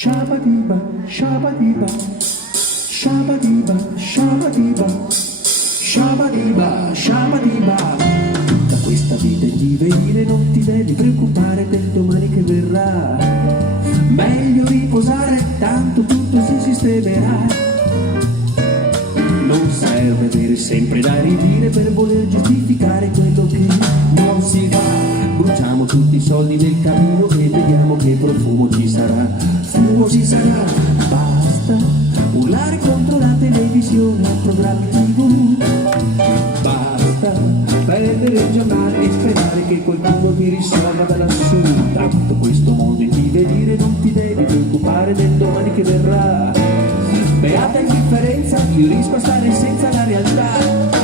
Shabadiba, shabadiba, shabadiba, shabadiba, shabadiba, shabadiba. Da questa vita in divenire non ti devi preoccupare del domani che verrà. Meglio riposare, tanto tutto si sistemerà. Non serve avere sempre da ridire per voler giustificare quello che non si fa. Bruciamo tutti i soldi del cammino e vediamo che profumo ci sarà. Fumo ci sarà, basta urlare contro la televisione e programmi TV. Basta prendere il giornale e sperare che qualcuno ti risolva da lassù. Tanto questo mondo in divenire non ti devi preoccupare del domani che verrà. Beata indifferenza, io riesco a stare senza la realtà.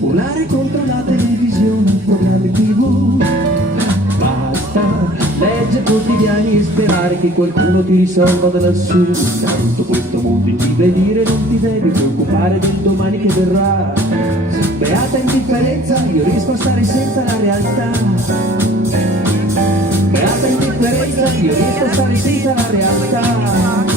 Urlare contro la televisione, programmi TV. Basta leggere quotidiani e sperare che qualcuno ti risolva da lassù. Tanto questo mondo in divenire non ti devi preoccupare del domani che verrà. Beata indifferenza, io riesco a stare senza la realtà. Beata indifferenza, io riesco a stare senza la realtà.